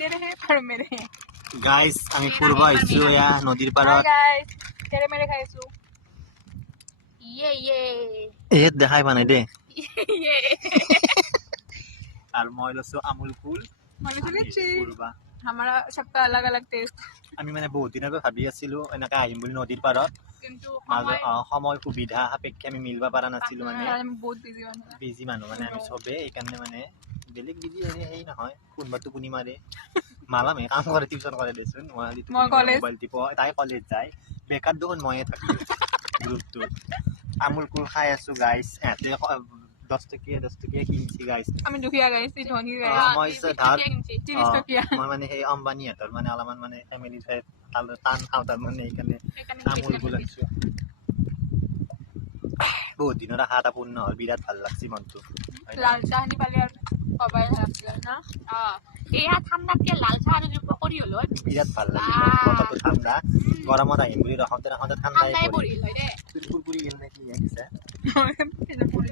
तेरे हैं पर मेरे हैं গাইস আমি ফুৰব আইছো ইয়া নদীৰ পাৰত गाइस तेरे मेरे खाइसु ये এ দেখাই বানাই দে ये আর মই লৈছো আমুল কুল মানে চলেছি ফুরবা हमारा सबका अलग अलग टेस्ट আমি মানে বহুত দিনৰ পৰা ভাবি আছিলো এনেকা আহিম বুলি নদীৰ পাৰত किंतु মাজত সময় সুবিধা সাপেক্ষে আমি মিলবা পাৰা নাছিলো মানে हम बहुत बिजी होना বিজি মানুহ মানে আমি চবে এইকাৰণে মানে বেলেগ বিজি সেই নহয় কোনোবা টোপনি মাৰে মালামে কাম কৰে টিউচন কৰে দেচোন মই কলেজ। মোবাইল টিপ তাই কলেজ যায় বেকাৰ দেখোন ময়ে থাকি গ্ৰুপটোত আমুল কুল খাই আছো গাইছ এহঁতে 10 টকীয়া কিনছি গাইছ हमें दुखिया गाइस ये धोनी মই ধাৰ 30 टकिया মই মানে সেই আম্বানীহঁতৰ মানে অলপমান মানে ফেমিলি টান খাওঁ তাৰ মানে সেইকাৰণে আমুল কুল আনিছো বহুত দিনৰ আশা এটা পূৰ্ণ হ'ল বিৰাট ভাল লাগছি মনটো লাল চাহ নি পালে আৰ পাবাই লাগছিল না এয়া ঠাণ্ডাতকে লাল চাহ আৰু পকৰি হ'ল বিৰাট ভাল লাগিল বতৰটো ঠাণ্ডা গৰমত আহিম বুলি ৰখোঁতে ঠাণ্ডাই ঠাণ্ডাই পৰিল পৰিল হয় দে কুৰকুৰি গেল নে কি আহিছে এটা পড়ে